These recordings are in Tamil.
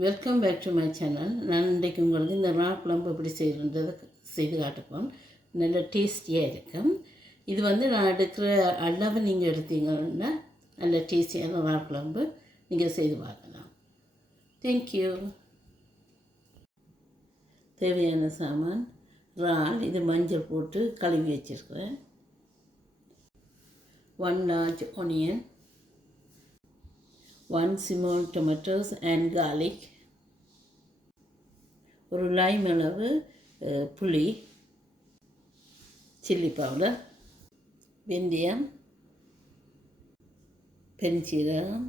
Welcome back to my channel. நான் இன்றைக்கு உங்களுக்கு இந்த ரா குழம்பு எப்படி செய்கிறதை செய்து காட்டுப்போம். நல்ல டேஸ்டியாக இருக்கும். இது நான் எடுக்கிற அளவு நீங்கள் எடுத்தீங்கன்னா நல்ல டேஸ்டியான ரா குழம்பு நீங்கள் செய்து பார்க்கலாம். தேங்க்யூ. தேவையான சாமான் இறால், இது மஞ்சள் போட்டு கழுவி வச்சுருக்கிறேன். 1 large onion, 1 small tomatoes and garlic, ஒரு lime அளவு புளி, chilli powder, வெந்தயம், பெருஞ்சீரகம்,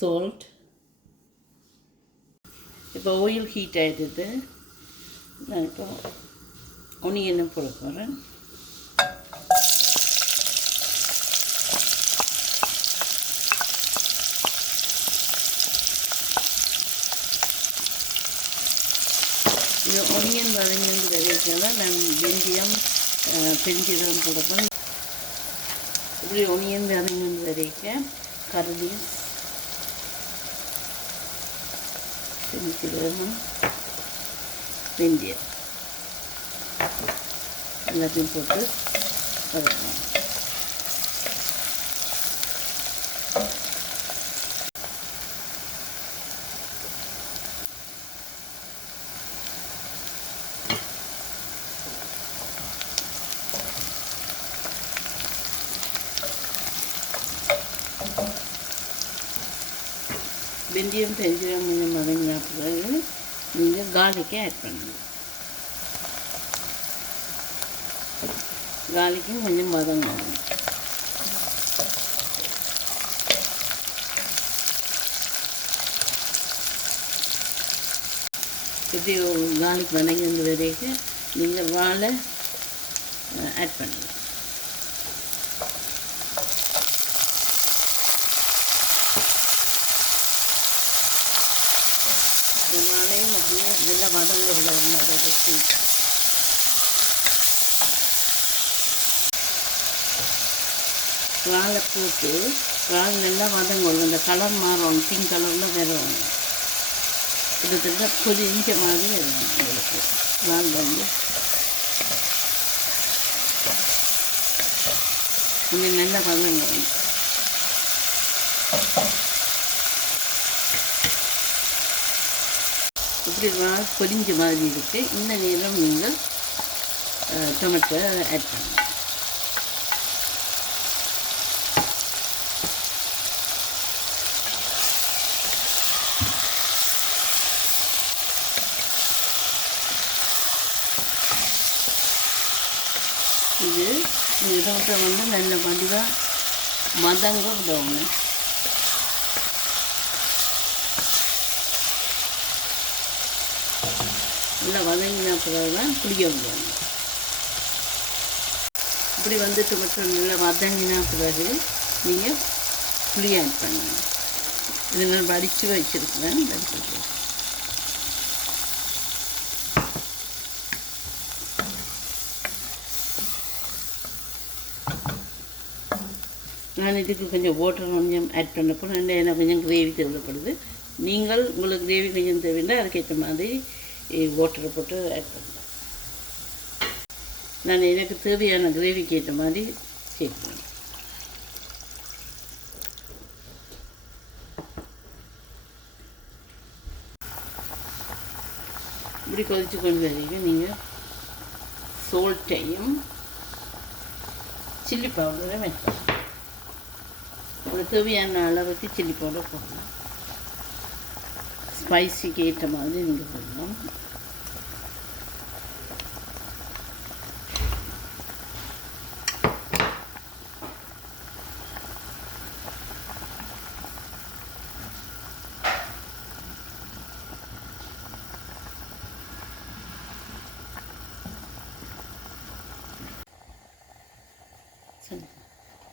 salt. இப்போ ஆயில் ஹீட் ஆகிடுது. நான் இப்போ ஒனியனை போட போகிறேன். இது ஒனியன் வதங்கி வரைக்கும் நான் வெந்தயம் பெருஞ்சீரகம் போடப்போம். இப்படி ஒனியன் வதங்கி வரைக்கும் கருதி பெருஞ்சீரகம் வெந்தயம் எல்லாத்தையும் போட்டு வதக்கணும். வெந்தயம் பெருஞ்சீரகம் கொஞ்சம் வதங்கின பிறகு நீங்கள் கார்லிக்கை ஆட் பண்ணணும். கார்லிக்கும் கொஞ்சம் வதங்கணும். இப்படி ஒரு கார்லிக் வதங்கி வரைக்கும் நீங்கள் வாழை ஆட் பண்ணணும். வாழையும் அப்படியே நல்லா வதங்க விடணும். அதோட ஸ்வீட் வாழை போட்டு வாழை நல்லா வதங்கணும். அந்த கலர் மாறும், பிங்க் கலரில் வரும். கிட்டத்தட்ட பொரிஞ்ச மாதிரி வரும். உங்களுக்கு வாழை கொஞ்சம் நல்லா வதங்கணும். இப்படி பொரிஞ்ச மாதிரி இருக்குது. இந்த நேரம் நீங்கள் டொமேட்டோ ஆட் பண்ணணும். இது டொமேட்டோ நல்ல வடிவாக மதங்க விடணும். நல்லா வதங்கின பிறகு தான் புளிய விடணும். இப்படி டொமேட்டோ நல்லா வதங்கின பிறகு நீங்கள் புளி ஆட் பண்ணணும். இது நான் வடித்து வச்சுருக்கிறேன். நான் இதுக்கு கொஞ்சம் வாட்டர் கொஞ்சம் ஆட் பண்ண போகிறேன். எனக்கு கொஞ்சம் கிரேவி தேவைப்படுது. நீங்கள் உங்களுக்கு கிரேவி கொஞ்சம் தேவைன்னா அதுக்கேற்ற மாதிரி வாட்டரை போட்டு ஆட் பண்ணுறேன். நான் எனக்கு தேவையான கிரேவிக்கு ஏற்ற மாதிரி சேர்க்கிறேன். இப்படி கொதித்து கொண்டு வரீங்க. நீங்கள் சால்ட்டையும் சில்லி பவுடரும் வைக்கலாம். ஒரு தேவையான அளவுக்கு சில்லி பவுடர் போடலாம். ஸ்பைசிக்கு ஏற்ற மாதிரி நீங்கள் போடலாம்.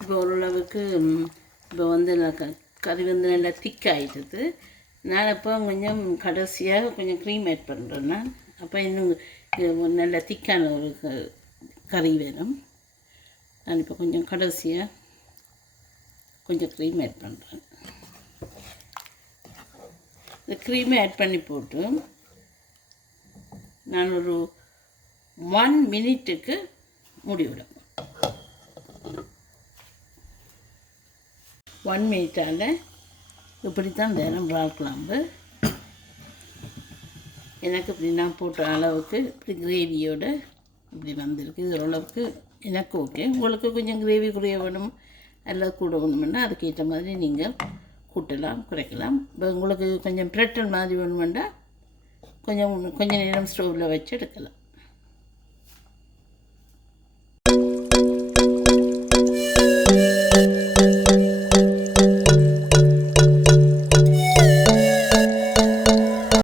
இப்போ ஓரளவுக்கு இப்போ கறி நல்லா திக்காகிடுது. நான் இப்போ கொஞ்சம் கடைசியாக கொஞ்சம் க்ரீம் ஆட் பண்ணுறேன். நான் அப்போ இன்னும் நல்ல திக்கான ஒரு கறி வேணும். நான் இப்போ கொஞ்சம் கடைசியாக கொஞ்சம் க்ரீம் ஆட் பண்ணுறேன். இந்த க்ரீமை ஆட் பண்ணி போட்டு நான் ஒரு 1 மினிட்டுக்கு மூடி விடுவேன். 1 மினிட்டால் இப்படி தான் வேணும் இறால் குழம்பு. எனக்கு இப்படி நான் போட்ட அளவுக்கு இப்படி கிரேவியோடு இப்படி வந்திருக்கு. இது ஓரளவுக்கு எனக்கு ஓகே. உங்களுக்கு கொஞ்சம் கிரேவி குறைய வேணும் எல்லாம் கூட வேணுமென்னா அதுக்கேற்ற மாதிரி நீங்கள் கூட்டலாம் குறைக்கலாம். இப்போ உங்களுக்கு கொஞ்சம் பிரட்டல் மாதிரி வேணுமெண்டா கொஞ்சம் நேரம் ஸ்டவ்வில் வச்சு எடுக்கலாம்.